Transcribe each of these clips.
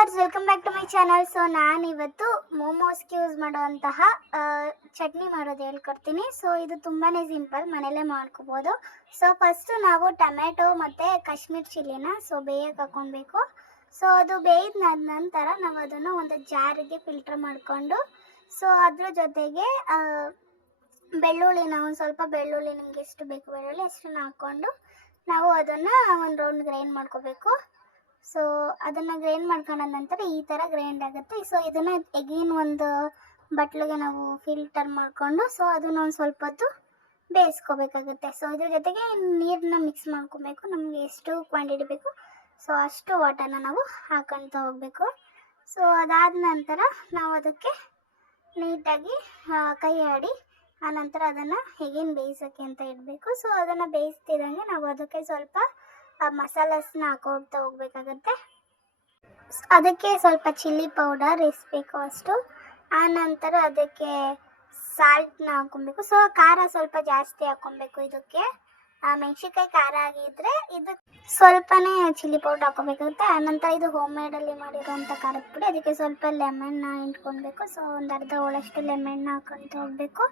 Viewers, welcome back to my channel. So ನಾನು ಇವತ್ತು ಮೋಮೋಸ್ಗೆ use ಮಾಡುವಂತಹ ಚಟ್ನಿ ಮಾಡೋದು ಹೇಳ್ಕೊಡ್ತೀನಿ. ಸೊ ಇದು ತುಂಬಾ ಸಿಂಪಲ್, ಮನೆಯಲ್ಲೇ ಮಾಡ್ಕೋಬೋದು. ಸೊ ಫಸ್ಟು ನಾವು ಟೊಮೆಟೊ ಮತ್ತು ಕಾಶ್ಮೀರ್ ಚಿಲ್ಲಿನ ಬೇಯಕ್ಕೆ ಹಾಕ್ಕೊಳ್ಬೇಕು. ಸೊ ಅದು ಬೇಯಿದ ನಂತರ ನಾವು ಅದನ್ನು ಒಂದು ಜಾರಿಗೆ ಫಿಲ್ಟರ್ ಮಾಡಿಕೊಂಡು, ಸೊ ಅದ್ರ ಜೊತೆಗೆ ಬೆಳ್ಳುಳ್ಳಿನ ಒಂದು ಸ್ವಲ್ಪ ಬೆಳ್ಳುಳ್ಳಿ, ನಿಮ್ಗೆ ಎಷ್ಟು ಬೇಕು ಬೆಳ್ಳುಳ್ಳಿ ಅಷ್ಟನ್ನು ಹಾಕ್ಕೊಂಡು ನಾವು ಅದನ್ನು ಒಂದು ರೌಂಡ್ ಗ್ರೈಂಡ್ ಮಾಡ್ಕೋಬೇಕು. ಸೊ ಅದನ್ನು ಗ್ರೈಂಡ್ ಮಾಡ್ಕೊಂಡ ನಂತರ ಈ ಥರ ಗ್ರೈಂಡ್ ಆಗುತ್ತೆ. ಸೊ ಇದನ್ನು ಎಗೇನ್ ಒಂದು ಬಟ್ಲಿಗೆ ನಾವು ಫಿಲ್ಟರ್ ಮಾಡಿಕೊಂಡು, ಸೊ ಅದನ್ನು ಒಂದು ಸ್ವಲ್ಪ ಹೊತ್ತು ಬೇಯಿಸ್ಕೋಬೇಕಾಗುತ್ತೆ. ಸೊ ಇದ್ರ ಜೊತೆಗೆ ನೀರನ್ನ ಮಿಕ್ಸ್ ಮಾಡ್ಕೊಬೇಕು. ನಮಗೆ ಎಷ್ಟು ಕ್ವಾಂಟಿಟಿ ಬೇಕು ಸೊ ಅಷ್ಟು ವಾಟರ್ನ ನಾವು ಹಾಕೊಳ್ತಾ ಹೋಗಬೇಕು. ಸೊ ಅದಾದ ನಂತರ ನಾವು ಅದಕ್ಕೆ ನೀಟಾಗಿ ಕೈ ಆಡಿ ಆನಂತರ ಅದನ್ನು ಹೇಗೇನು ಬೇಯಿಸೋಕ್ಕೆ ಅಂತ ಇಡಬೇಕು. ಸೊ ಅದನ್ನು ಬೇಯಿಸ್ತಿದ್ದಂಗೆ ನಾವು ಅದಕ್ಕೆ ಸ್ವಲ್ಪ ಮಸಾಲಾಸ್ನ ಹಾಕೊಳ್ತಾ ಹೋಗ್ಬೇಕಾಗತ್ತೆ. ಅದಕ್ಕೆ ಸ್ವಲ್ಪ ಚಿಲ್ಲಿ ಪೌಡರ್ ಎಷ್ಟು ಬೇಕೋ ಅಷ್ಟು, ಆನಂತರ ಅದಕ್ಕೆ ಸಾಲ್ಟ್ನ ಹಾಕ್ಕೊಬೇಕು. ಸೊ ಖಾರ ಸ್ವಲ್ಪ ಜಾಸ್ತಿ ಹಾಕ್ಕೊಬೇಕು. ಇದಕ್ಕೆ ಮೆಣಸಿನ್ಕಾಯಿ ಖಾರ ಆಗಿದ್ದರೆ ಇದು ಸ್ವಲ್ಪನೇ ಚಿಲ್ಲಿ ಪೌಡರ್ ಹಾಕ್ಕೋಬೇಕಾಗುತ್ತೆ. ಆನಂತರ ಇದು ಹೋಮ್ ಮೇಡಲ್ಲಿ ಮಾಡಿರೋಂಥ ಖಾರದ ಪುಡಿ, ಅದಕ್ಕೆ ಸ್ವಲ್ಪ ಲೆಮನ್ನ ಹಿಂಡ್ಕೊಳ್ಬೇಕು. ಸೊ ಒಂದು ಅರ್ಧ ಹೋಳಷ್ಟು ಲೆಮನ್ನ ಹಾಕ್ಕೊಳ್ತಾ ಹೋಗಬೇಕು.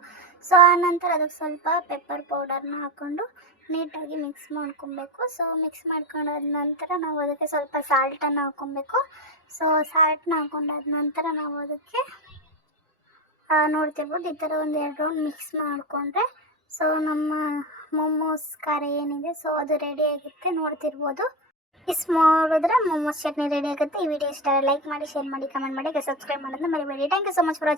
ಸೊ ಆನಂತರ ಅದಕ್ಕೆ ಸ್ವಲ್ಪ ಪೆಪ್ಪರ್ ಪೌಡರ್ನ ಹಾಕ್ಕೊಂಡು ನೀಟಾಗಿ ಮಿಕ್ಸ್ ಮಾಡ್ಕೊಬೇಕು. ಸೊ ಮಿಕ್ಸ್ ಮಾಡ್ಕೊಂಡಾದ ನಂತರ ನಾವು ಅದಕ್ಕೆ ಸ್ವಲ್ಪ ಸಾಲ್ಟನ್ನು ಹಾಕ್ಕೊಬೇಕು. ಸೊ ಸಾಲ್ಟನ್ನ ಹಾಕೊಂಡಾದ ನಂತರ ನಾವು ಅದಕ್ಕೆ ನೋಡ್ತಿರ್ಬೋದು ಈ ಥರ ಒಂದು 2 ರೌಂಡ್ ಮಿಕ್ಸ್ ಮಾಡಿಕೊಂಡ್ರೆ ಸೊ ನಮ್ಮ ಮೋಮೋಸ್ ಖಾರ ಏನಿದೆ ಸೊ ಅದು ರೆಡಿ ಆಗುತ್ತೆ. ನೋಡ್ತಿರ್ಬೋದು, ಇಷ್ಟು ಮಾಡಿದ್ರೆ ಮೋಮೋಸ್ ಚಟ್ನಿ ರೆಡಿ ಆಗುತ್ತೆ. ಈ ವಿಡಿಯೋ ಇಷ್ಟ ಲೈಕ್ ಮಾಡಿ, ಶೇರ್ ಮಾಡಿ, ಕಮೆಂಟ್ ಮಾಡಿ, ಸಬ್ಸ್ಕ್ರೈಬ್ ಮಾಡೋದನ್ನ ಮರಿಬೇಡಿ. Thank you so much for watching.